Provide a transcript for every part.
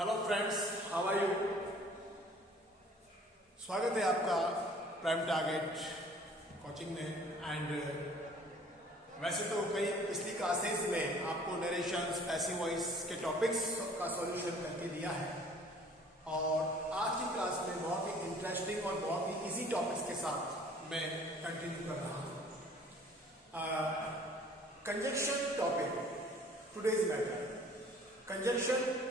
Hello friends, how are you. स्वागत है आपका प्राइम टारगेट कोचिंग में। एंड वैसे तो कई पिछली क्लासेस में आपको नरेशंस, पैसिव वॉइस के टॉपिक्स का सॉल्यूशन करके दिया है, और आज की क्लास में बहुत ही इंटरेस्टिंग और बहुत ही इजी टॉपिक्स के साथ मैं कंटिन्यू कर रहा हूँ। Conjunction topic today's matter. Conjunction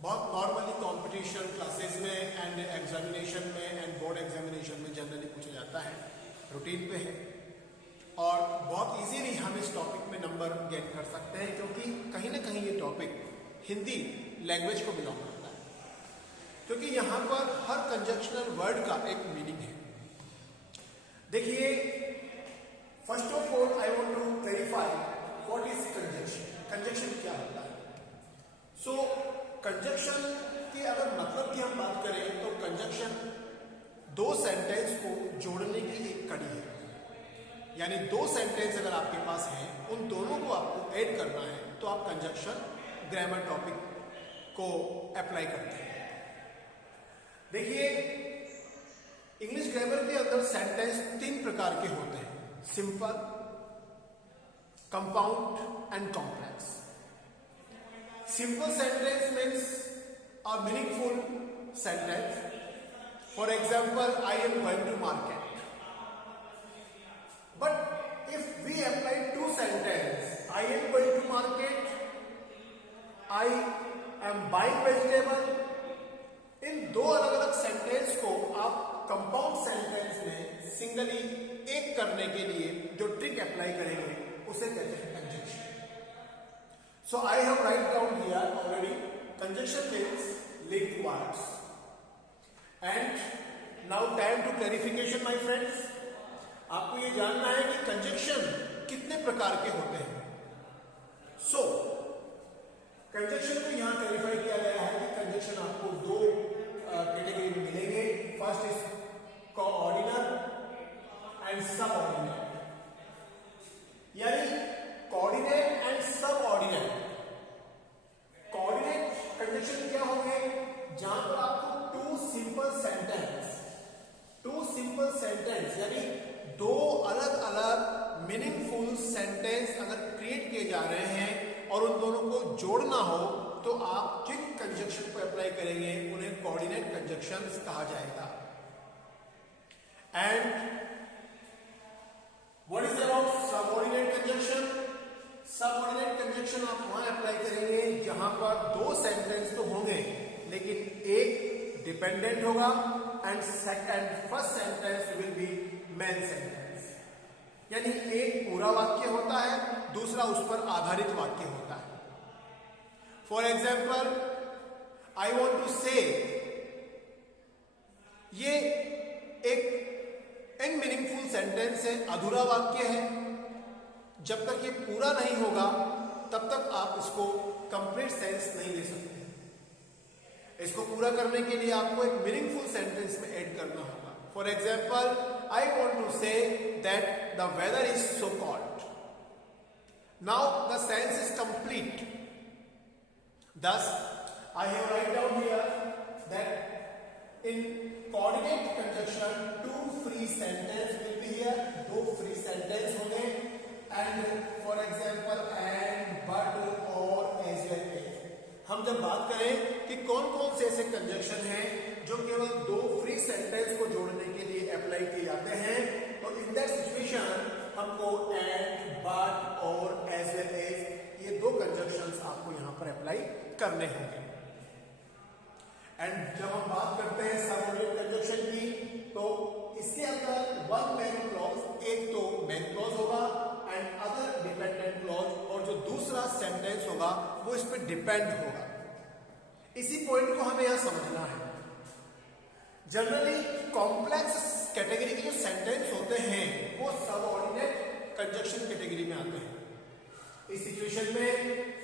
बहुत नॉर्मली कंपटीशन क्लासेस में एंड एग्जामिनेशन में एंड बोर्ड एग्जामिनेशन में जनरली पूछा जाता है, रूटीन पे है, और बहुत इजीली हम इस टॉपिक में नंबर गेन कर सकते हैं, क्योंकि कहीं ना कहीं ये टॉपिक हिंदी लैंग्वेज को बिलोंग करता है, क्योंकि यहाँ पर हर कंजक्शनल वर्ड का एक मीनिंग है। देखिए, first of all I want to clarify what is conjunction. Conjunction क्या होता है? कंजक्शन की अगर मतलब की हम बात करें तो कंजक्शन दो सेंटेंस को जोड़ने की एक कड़ी है। यानी दो सेंटेंस अगर आपके पास हैं, उन दोनों को आपको ऐड करना है, तो आप कंजक्शन ग्रामर टॉपिक को अप्लाई करते हैं। देखिए, इंग्लिश ग्रामर के अंदर सेंटेंस तीन प्रकार के होते हैं: simple, compound and complex. Simple sentence means a meaningful sentence. For example, I am going to market. But if we apply two sentences, I am going to market, I am buying vegetable, इन दो अलग अलग sentence को आप compound sentence में singly एक करने के लिए जो ट्रिक अप्लाई करेंगे उसे कहते हैं conjunction. So I have write down here already. Conjunction means linked words. And now time to clarification, my friends. आपको ये जानना है कि कंजक्शन कितने प्रकार के होते हैं। So कंजक्शन को यहाँ क्लैरिफाई किया गया है कि कंजक्शन आपको दो कैटेगरी में मिलेंगे। First is coordinator and subordinator. यानी coordinate and subordinate. Coordinate conjunction क्या होंगे? जहां पर आपको टू सिंपल सेंटेंस यानी दो अलग अलग मीनिंगफुल सेंटेंस अगर क्रिएट किए जा रहे हैं और उन दोनों को जोड़ना हो, तो आप जिन कंजक्शन को अप्लाई करेंगे उन्हें कोऑर्डिनेट कंजक्शंस कहा जाएगा। And what is about subordinate conjunction? Subordinate conjunction आप वहां अप्लाई करेंगे जहां पर दो सेंटेंस तो होंगे, लेकिन एक डिपेंडेंट होगा and first sentence will be main sentence. यानी एक पूरा वाक्य होता है, दूसरा उस पर आधारित वाक्य होता है। For example, I want to say, ये एक इनमीनिंगफुल सेंटेंस है, अधूरा वाक्य है। जब तक ये पूरा नहीं होगा तब तक आप इसको कंप्लीट सेंस नहीं दे सकते। इसको पूरा करने के लिए आपको एक मीनिंगफुल सेंटेंस में ऐड करना होगा। For example, I want to say that the weather is so cold. Now the sense is complete. Thus, I have write down here that in coordinate conjunction, two free sentence will be here. दो free sentence होंगे, and for example, and, but, और, as well as. हम जब बात करें कि कौन कौन से ऐसे कंजक्शन हैं जो केवल दो फ्री सेंटेंस को जोड़ने के लिए अप्लाई किए जाते हैं, तो इन दैट सिचुएशन हमको एंड, बट, और, एज वेल एज ये दो कंजक्शंस आपको यहां पर अप्लाई करने होंगे। एंड जब हम बात करते हैं सबऑर्डिनेट कंजक्शन की, तो इसके अंदर वन मेन क्लॉज, एक तो मेन क्लॉज होगा एंड अदर डिपेंडेंट क्लॉज, और जो दूसरा सेंटेंस होगा वो इस पर डिपेंड होगा। इसी पॉइंट को हमें यहां समझना है। जनरली कॉम्प्लेक्स कैटेगरी के जो सेंटेंस होते हैं वो सबऑर्डिनेट कंजक्शन कैटेगरी में आते हैं। इस सिचुएशन में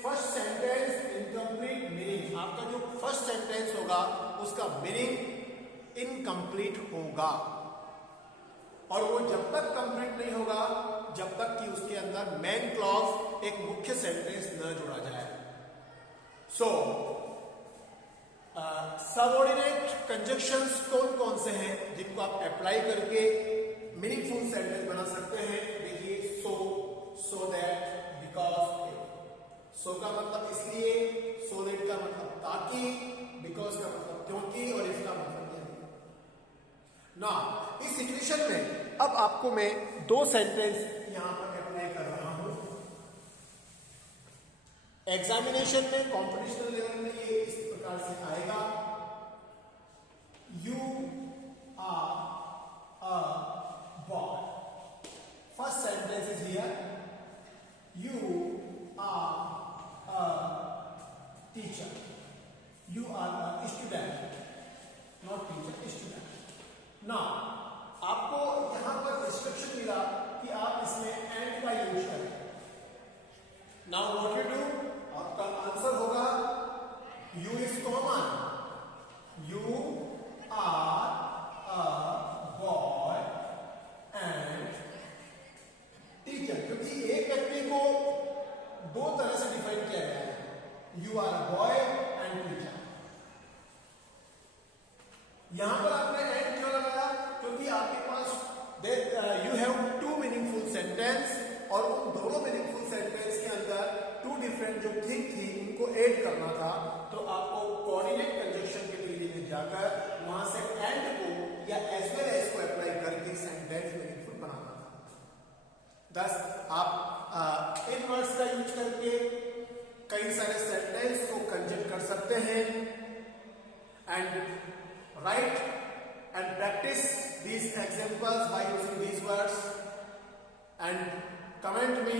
फर्स्ट सेंटेंस इनकम्प्लीट मीनिंग, आपका जो फर्स्ट सेंटेंस होगा उसका मीनिंग इनकम्प्लीट होगा, और वो जब तक कंप्लीट नहीं होगा जब तक कि उसके अंदर मेन क्लॉज, एक मुख्य सेंटेंस न जोड़ा जाए। सो सबऑर्डिनेट कंजक्शंस कौन कौन से हैं जिनको आप अप्लाई करके मीनिंगफुल सेंटेंस बना सकते हैं? देखिए, सो दैट, बिकॉज। सो का मतलब इसलिए, सो दैट का मतलब ताकि, बिकॉज का मतलब क्योंकि, और इसका मतलब यही। ना इस सिचुएशन में अब आपको मैं दो सेंटेंस यहां पर अप्लाई कर रहा हूं। एग्जामिनेशन में, कॉम्पिटिशन लेवल में ये इस प्रकार से आएगा, you are a boy. First sentence is here, you are a teacher, you are a student, not teacher, student. ना आपको यहां पर इंस्ट्रक्शन मिला कि आप इसमें एंड का यूज करें। नाउ व्हाट यू डू, आपका आंसर होगा you is common, you are a boy and teacher, क्योंकि एक व्यक्ति को दो तरह से डिफाइन किया गया है, you are boy and teacher. यहां पर आपने एंड क्यों लगाया? क्योंकि आपके पास you have two meaningful sentence, और उन दोनों मीनिंगफुल सेंटेंस के अंदर टू डिफरेंट जो थिंग थी उनको ऐड करना था। तो आपको कोऑर्डिनेट कंजक्शन के तरीके में जाकर वहां से एंड को या एज वेल एज को अप्लाई करके सेंटेंस मीनिंगफुल बनाना था। थस आप इन वर्ड्स का यूज करके कई सारे सेंटेंस को कंजक्ट कर सकते हैं। And right and practice these examples by using these words, and comment me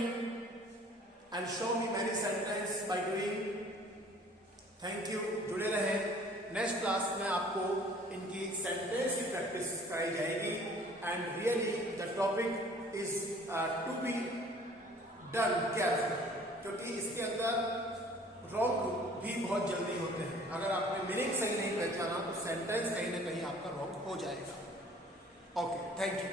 and show me many sentences by doing. Thank you, जुड़े रहे। नेक्स्ट क्लास में आपको इनकी सेंटेंस की प्रैक्टिस कराई जाएगी, and really the topic is to be done careful, क्योंकि इसके अंदर रॉन्ग भी बहुत जल्दी होते हैं। अगर आपने मीनिंग सही नहीं पहचाना तो सेंटेंस कहीं ना कहीं आपका रॉन्ग हो जाएगा। Okay, thank you.